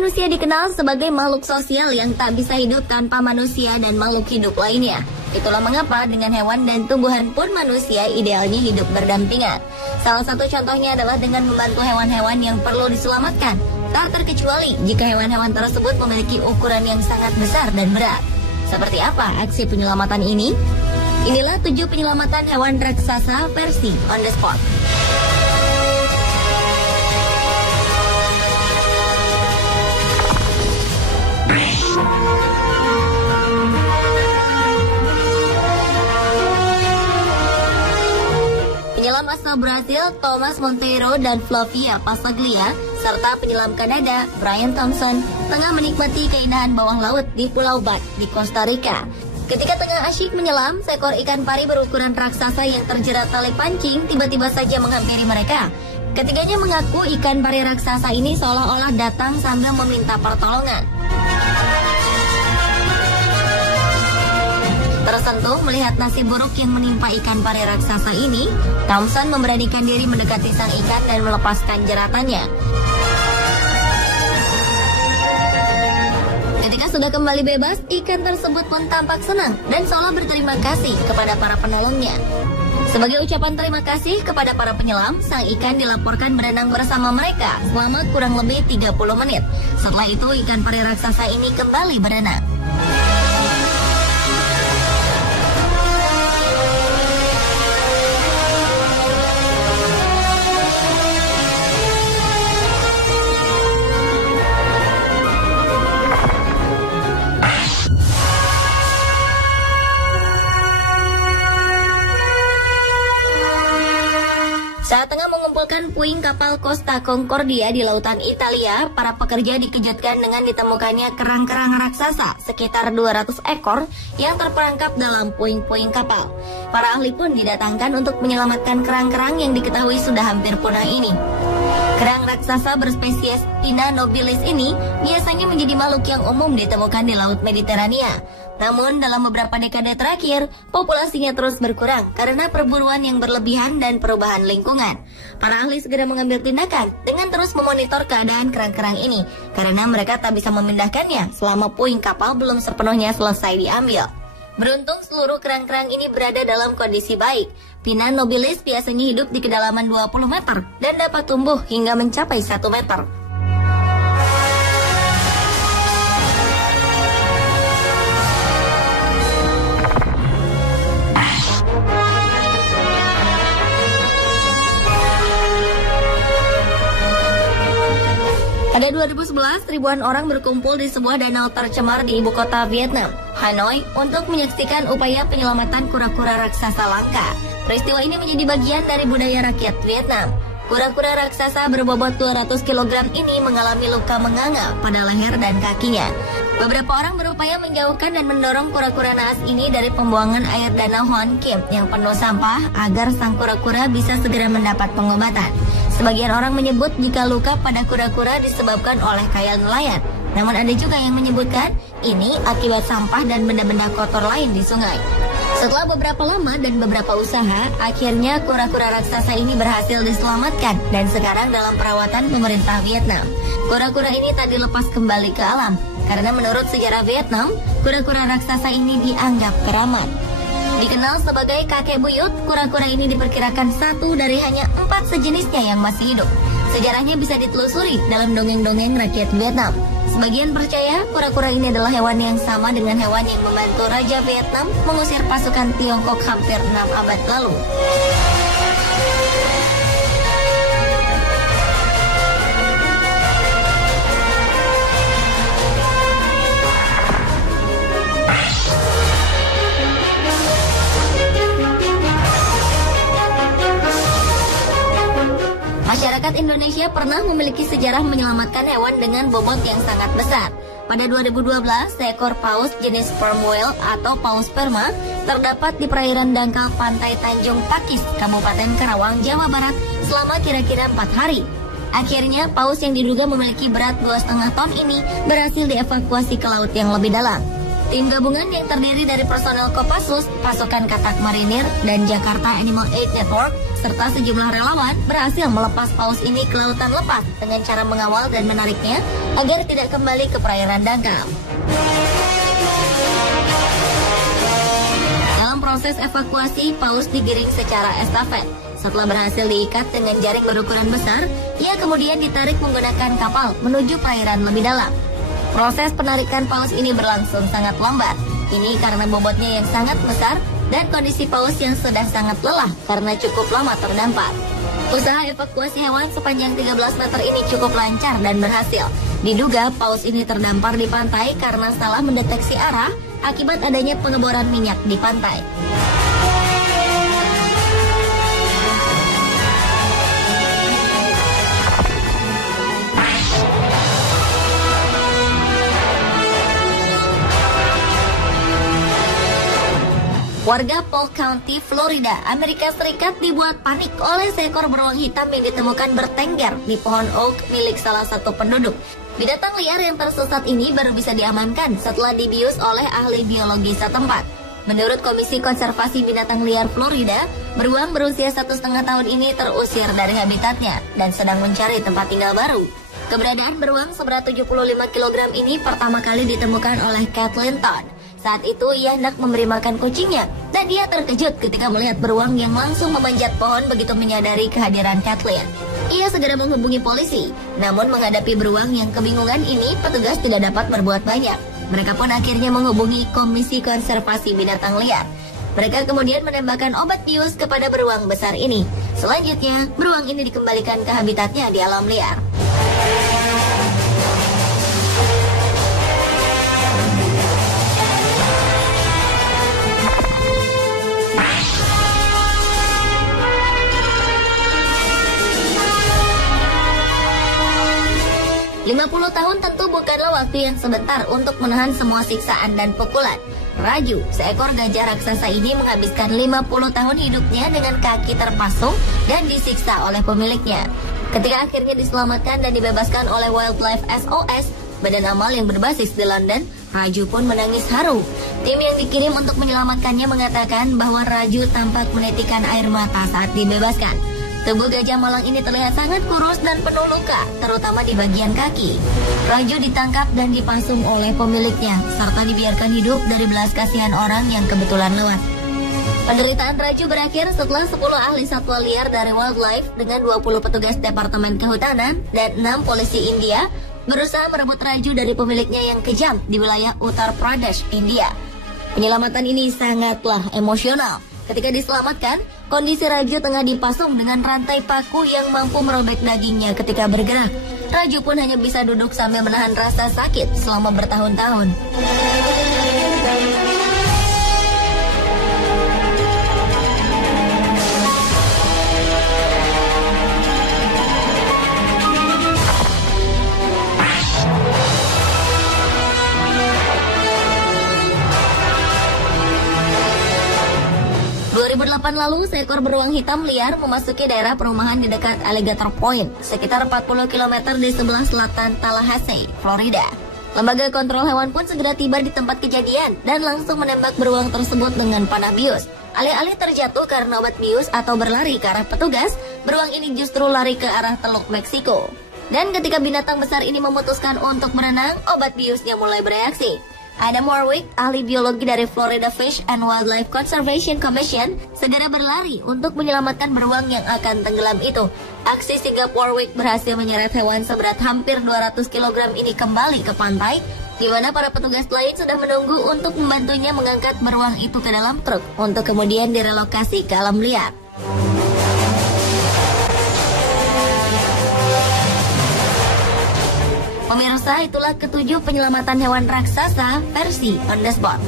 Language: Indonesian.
manusia dikenal sebagai makhluk sosial yang tak bisa hidup tanpa manusia dan makhluk hidup lainnya. Itulah mengapa dengan hewan dan tumbuhan pun manusia idealnya hidup berdampingan. Salah satu contohnya adalah dengan membantu hewan-hewan yang perlu diselamatkan. Tak terkecuali jika hewan-hewan tersebut memiliki ukuran yang sangat besar dan berat. Seperti apa aksi penyelamatan ini? Inilah 7 penyelamatan hewan raksasa versi on the spot. Penyelam asal Brasil Thomas Monteiro dan Flavia Passaglia serta penyelam Kanada Brian Thompson tengah menikmati keindahan bawah laut di Pulau Bat di Costa Rica. Ketika tengah asyik menyelam, seekor ikan pari berukuran raksasa yang terjerat tali pancing tiba-tiba saja menghampiri mereka. Ketiganya mengaku ikan pari raksasa ini seolah-olah datang sambil meminta pertolongan. Tersentuh melihat nasib buruk yang menimpa ikan pari raksasa ini, Thompson memberanikan diri mendekati sang ikan dan melepaskan jeratannya. Ketika sudah kembali bebas, ikan tersebut pun tampak senang dan seolah berterima kasih kepada para penolongnya. Sebagai ucapan terima kasih kepada para penyelam, sang ikan dilaporkan berenang bersama mereka selama kurang lebih 30 menit. Setelah itu, ikan pari raksasa ini kembali berenang. Saat tengah mengumpulkan puing kapal Costa Concordia di lautan Italia, para pekerja dikejutkan dengan ditemukannya kerang-kerang raksasa sekitar 200 ekor yang terperangkap dalam puing-puing kapal. Para ahli pun didatangkan untuk menyelamatkan kerang-kerang yang diketahui sudah hampir punah ini. Kerang raksasa berspesies Pinna nobilis ini biasanya menjadi makhluk yang umum ditemukan di Laut Mediterania. Namun dalam beberapa dekade terakhir, populasinya terus berkurang karena perburuan yang berlebihan dan perubahan lingkungan. Para ahli segera mengambil tindakan dengan terus memonitor keadaan kerang-kerang ini, karena mereka tak bisa memindahkannya selama puing kapal belum sepenuhnya selesai diambil. Beruntung seluruh kerang-kerang ini berada dalam kondisi baik. Pinna nobilis biasanya hidup di kedalaman 20 meter dan dapat tumbuh hingga mencapai 1 meter. Pada 2011, ribuan orang berkumpul di sebuah danau tercemar di ibu kota Vietnam, Hanoi, untuk menyaksikan upaya penyelamatan kura-kura raksasa langka. Peristiwa ini menjadi bagian dari budaya rakyat Vietnam. Kura-kura raksasa berbobot 200 kg ini mengalami luka menganga pada leher dan kakinya. Beberapa orang berupaya menjauhkan dan mendorong kura-kura naas ini dari pembuangan air danau Hoan Kim yang penuh sampah agar sang kura-kura bisa segera mendapat pengobatan. Sebagian orang menyebut jika luka pada kura-kura disebabkan oleh kail nelayan. Namun ada juga yang menyebutkan ini akibat sampah dan benda-benda kotor lain di sungai. Setelah beberapa lama dan beberapa usaha, akhirnya kura-kura raksasa ini berhasil diselamatkan dan sekarang dalam perawatan pemerintah Vietnam. Kura-kura ini tak dilepas kembali ke alam, karena menurut sejarah Vietnam, kura-kura raksasa ini dianggap keramat. Dikenal sebagai kakek buyut, kura-kura ini diperkirakan satu dari hanya 4 sejenisnya yang masih hidup. Sejarahnya bisa ditelusuri dalam dongeng-dongeng rakyat Vietnam. Sebagian percaya kura-kura ini adalah hewan yang sama dengan hewan yang membantu Raja Vietnam mengusir pasukan Tiongkok hampir 6 abad lalu. Masyarakat Indonesia pernah memiliki sejarah menyelamatkan hewan dengan bobot yang sangat besar. Pada 2012, seekor paus jenis sperm whale atau paus sperma terdapat di perairan dangkal pantai Tanjung Pakis, Kabupaten Karawang, Jawa Barat selama kira-kira 4 hari. Akhirnya, paus yang diduga memiliki berat 2,5 ton ini berhasil dievakuasi ke laut yang lebih dalam. Tim gabungan yang terdiri dari personel Kopassus, pasukan katak marinir, dan Jakarta Animal Aid Network, serta sejumlah relawan berhasil melepas paus ini ke lautan lepas dengan cara mengawal dan menariknya agar tidak kembali ke perairan dangkal. Dalam proses evakuasi, paus digiring secara estafet. Setelah berhasil diikat dengan jaring berukuran besar, ia kemudian ditarik menggunakan kapal menuju perairan lebih dalam. Proses penarikan paus ini berlangsung sangat lambat. Ini karena bobotnya yang sangat besar dan kondisi paus yang sudah sangat lelah karena cukup lama terdampar. Usaha evakuasi hewan sepanjang 13 meter ini cukup lancar dan berhasil. Diduga paus ini terdampar di pantai karena salah mendeteksi arah akibat adanya pengeboran minyak di pantai. Warga Polk County, Florida, Amerika Serikat dibuat panik oleh seekor beruang hitam yang ditemukan bertengger di pohon oak milik salah satu penduduk. Binatang liar yang tersesat ini baru bisa diamankan setelah dibius oleh ahli biologi setempat. Menurut Komisi Konservasi Binatang Liar Florida, beruang berusia 1,5 tahun ini terusir dari habitatnya dan sedang mencari tempat tinggal baru. Keberadaan beruang seberat 75 kg ini pertama kali ditemukan oleh Kathleen Todd. Saat itu ia hendak memberi makan kucingnya dan dia terkejut ketika melihat beruang yang langsung memanjat pohon begitu menyadari kehadiran Kathleen. Ia segera menghubungi polisi, namun menghadapi beruang yang kebingungan ini petugas tidak dapat berbuat banyak. Mereka pun akhirnya menghubungi Komisi Konservasi Binatang Liar. Mereka kemudian menembakkan obat bius kepada beruang besar ini. Selanjutnya, beruang ini dikembalikan ke habitatnya di alam liar. 50 tahun tentu bukanlah waktu yang sebentar untuk menahan semua siksaan dan pukulan. Raju, seekor gajah raksasa ini menghabiskan 50 tahun hidupnya dengan kaki terpasung dan disiksa oleh pemiliknya. Ketika akhirnya diselamatkan dan dibebaskan oleh Wildlife SOS, badan amal yang berbasis di London, Raju pun menangis haru. Tim yang dikirim untuk menyelamatkannya mengatakan bahwa Raju tampak menitikan air mata saat dibebaskan. Tubuh gajah malang ini terlihat sangat kurus dan penuh luka, terutama di bagian kaki. Raju ditangkap dan dipasung oleh pemiliknya, serta dibiarkan hidup dari belas kasihan orang yang kebetulan lewat. Penderitaan Raju berakhir setelah 10 ahli satwa liar dari Wildlife dengan 20 petugas Departemen Kehutanan dan 6 polisi India berusaha merebut Raju dari pemiliknya yang kejam di wilayah Uttar Pradesh, India. Penyelamatan ini sangatlah emosional. Ketika diselamatkan, kondisi Raju tengah dipasung dengan rantai paku yang mampu merobek dagingnya ketika bergerak. Raju pun hanya bisa duduk sambil menahan rasa sakit selama bertahun-tahun. Lalu, seekor beruang hitam liar memasuki daerah perumahan di dekat Alligator Point, sekitar 40 km di sebelah selatan Tallahassee, Florida. Lembaga kontrol hewan pun segera tiba di tempat kejadian dan langsung menembak beruang tersebut dengan panah bius. Alih-alih terjatuh karena obat bius atau berlari ke arah petugas, beruang ini justru lari ke arah Teluk Meksiko. Dan ketika binatang besar ini memutuskan untuk berenang, obat biusnya mulai bereaksi. Adam Warwick, ahli biologi dari Florida Fish and Wildlife Conservation Commission, segera berlari untuk menyelamatkan beruang yang akan tenggelam itu. Aksi sigap Warwick berhasil menyeret hewan seberat hampir 200 kg ini kembali ke pantai, di mana para petugas lain sudah menunggu untuk membantunya mengangkat beruang itu ke dalam truk untuk kemudian direlokasi ke alam liar. Pemirsa, itulah ketujuh penyelamatan hewan raksasa versi On The Spot.